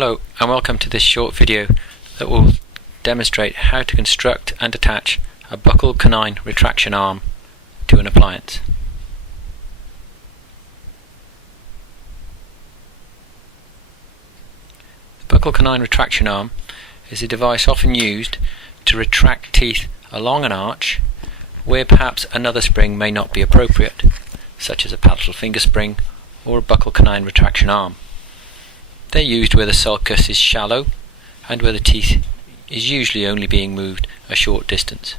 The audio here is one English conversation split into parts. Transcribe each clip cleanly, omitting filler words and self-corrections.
Hello and welcome to this short video that will demonstrate how to construct and attach a Buccal Canine Retraction Arm to an appliance. The Buccal Canine Retraction Arm is a device often used to retract teeth along an arch where perhaps another spring may not be appropriate, such as a palatal finger spring or a Buccal Canine Retraction Arm. They're used where the sulcus is shallow and where the teeth is usually only being moved a short distance.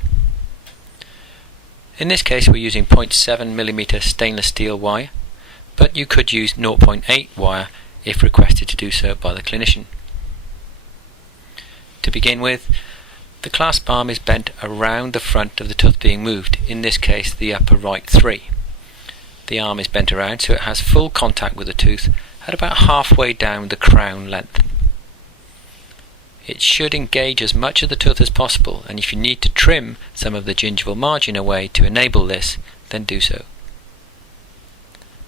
In this case we're using 0.7mm stainless steel wire, but you could use 0.8 wire if requested to do so by the clinician. To begin with, the clasp arm is bent around the front of the tooth being moved, in this case the upper right 3. The arm is bent around so it has full contact with the tooth at about halfway down the crown length. It should engage as much of the tooth as possible, and if you need to trim some of the gingival margin away to enable this, then do so.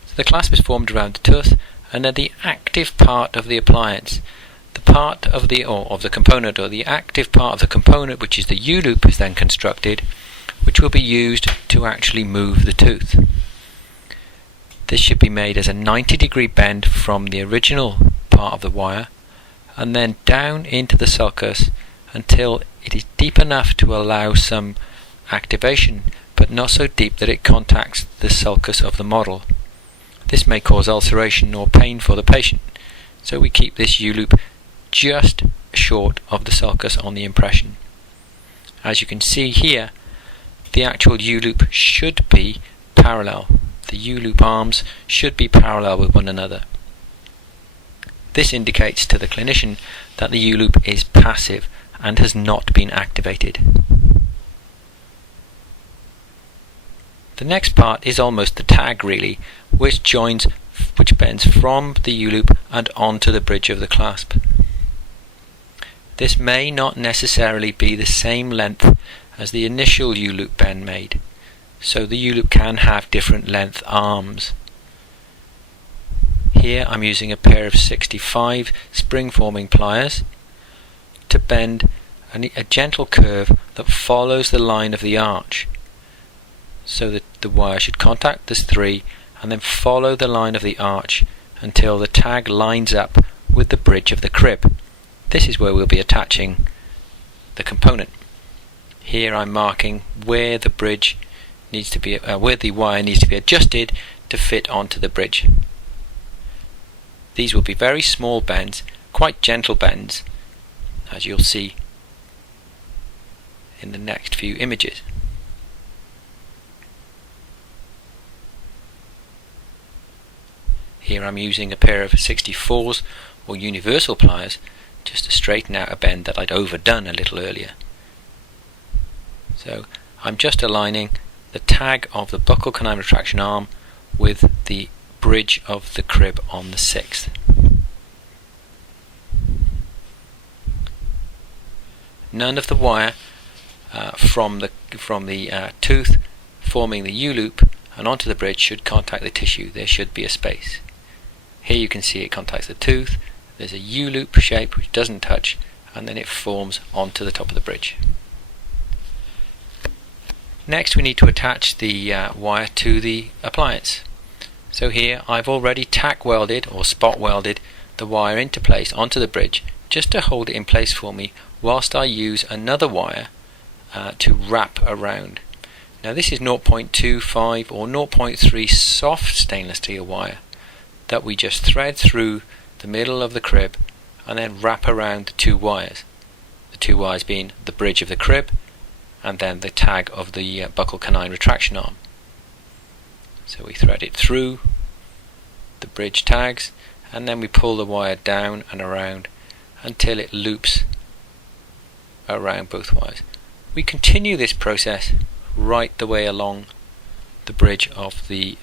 So the clasp is formed around the tooth, and then the active part of the appliance, the part of the component, or the active part of the component, which is the U-loop, is then constructed, which will be used to actually move the tooth. This should be made as a 90-degree bend from the original part of the wire and then down into the sulcus until it is deep enough to allow some activation, but not so deep that it contacts the sulcus of the model. This may cause ulceration or pain for the patient, so we keep this U-loop just short of the sulcus on the impression. As you can see here, the actual U-loop should be parallel. The U-loop arms should be parallel with one another. This indicates to the clinician that the U-loop is passive and has not been activated. The next part is almost the tag really, which bends from the U-loop and onto the bridge of the clasp. This may not necessarily be the same length as the initial U-loop bend made, so the U-loop can have different length arms. Here I'm using a pair of 65 spring-forming pliers to bend a gentle curve that follows the line of the arch, so that the wire should contact this 3 and then follow the line of the arch until the tag lines up with the bridge of the crib. This is where we'll be attaching the component. Here I'm marking where the bridge needs to be, where the wire needs to be adjusted to fit onto the bridge. These will be very small bends, quite gentle bends, as you'll see in the next few images. Here I'm using a pair of 64s or universal pliers just to straighten out a bend that I'd overdone a little earlier. So I'm just aligning the tag of the Buccal Canine Retraction Arm with the bridge of the crib on the 6th. None of the wire from the tooth forming the U-loop and onto the bridge should contact the tissue. There should be a space. Here you can see it contacts the tooth. There's a U-loop shape which doesn't touch, and then it forms onto the top of the bridge. Next we need to attach the wire to the appliance. So here I've already tack welded or spot welded the wire into place onto the bridge just to hold it in place for me whilst I use another wire to wrap around. Now this is 0.25 or 0.3 soft stainless steel wire that we just thread through the middle of the crib and then wrap around the 2 wires. The 2 wires being the bridge of the crib and then the tag of the Buccal Canine Retraction Arm. So we thread it through the bridge tags and then we pull the wire down and around until it loops around both wires. We continue this process right the way along the bridge of the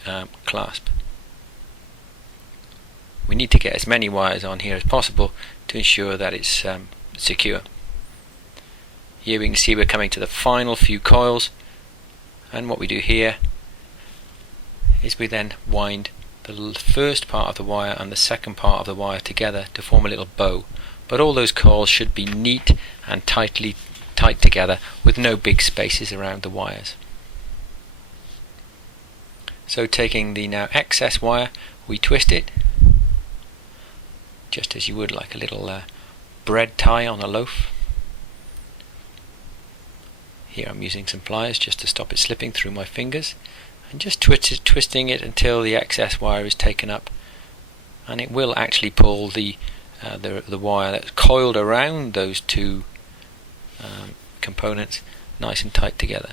clasp. We need to get as many wires on here as possible to ensure that it's secure. Here we can see we're coming to the final few coils, and what we do here is we then wind the first part of the wire and the second part of the wire together to form a little bow, but all those coils should be neat and tight together with no big spaces around the wires. So taking the now excess wire, we twist it just as you would like a little bread tie on a loaf. Here I'm using some pliers just to stop it slipping through my fingers, and just twisting it until the excess wire is taken up, and it will actually pull the wire that's coiled around those two components nice and tight together.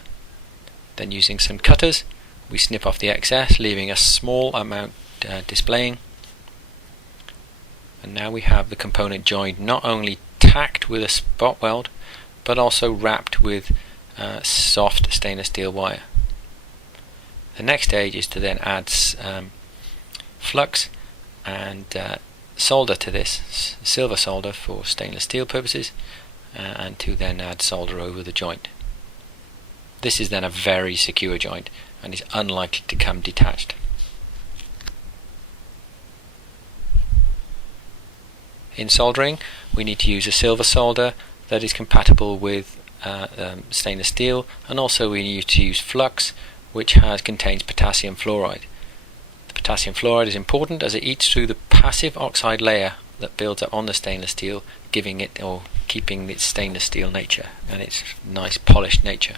Then using some cutters we snip off the excess, leaving a small amount displaying, and now we have the component joined not only tacked with a spot weld but also wrapped with soft stainless steel wire. The next stage is to then add flux and solder to this, silver solder for stainless steel purposes, and to then add solder over the joint. This is then a very secure joint and is unlikely to come detached. In soldering, we need to use a silver solder that is compatible with stainless steel, and also we need to use flux, which contains potassium fluoride. The potassium fluoride is important as it eats through the passive oxide layer that builds up on the stainless steel, giving it or keeping its stainless steel nature and its nice polished nature.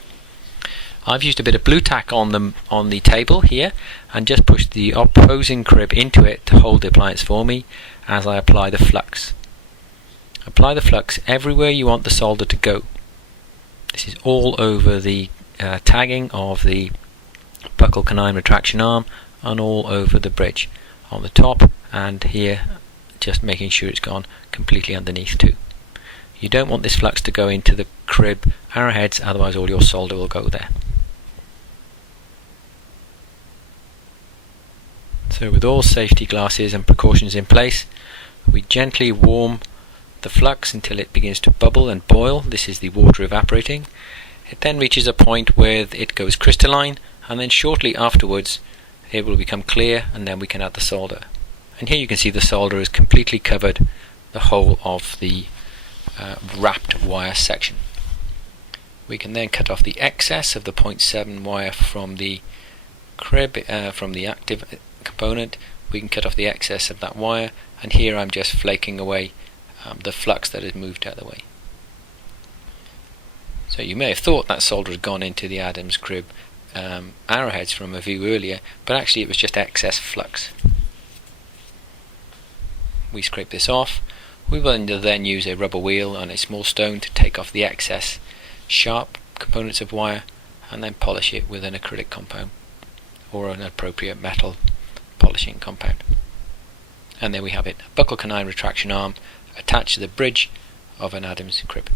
I've used a bit of blue tack on the table here and just pushed the opposing crib into it to hold the appliance for me as I apply the flux. Apply the flux everywhere you want the solder to go. This is all over the tagging of the Buccal Canine Retraction Arm and all over the bridge on the top, and here just making sure it's gone completely underneath too. You don't want this flux to go into the crib arrowheads, otherwise all your solder will go there. So with all safety glasses and precautions in place, we gently warm the flux until it begins to bubble and boil. This is the water evaporating. It then reaches a point where it goes crystalline, and then shortly afterwards it will become clear, and then we can add the solder. And here you can see the solder has completely covered the whole of the wrapped wire section. We can then cut off the excess of the 0.7 wire from the crib, from the active component. We can cut off the excess of that wire, and here I'm just flaking away the flux that has moved out of the way. So you may have thought that solder had gone into the Adams crib arrowheads from a view earlier, but actually it was just excess flux. We scrape this off. We will then use a rubber wheel and a small stone to take off the excess sharp components of wire, and then polish it with an acrylic compound or an appropriate metal polishing compound. And there we have it, a Buccal Canine Retraction Arm attached to the bridge of an Adams crib.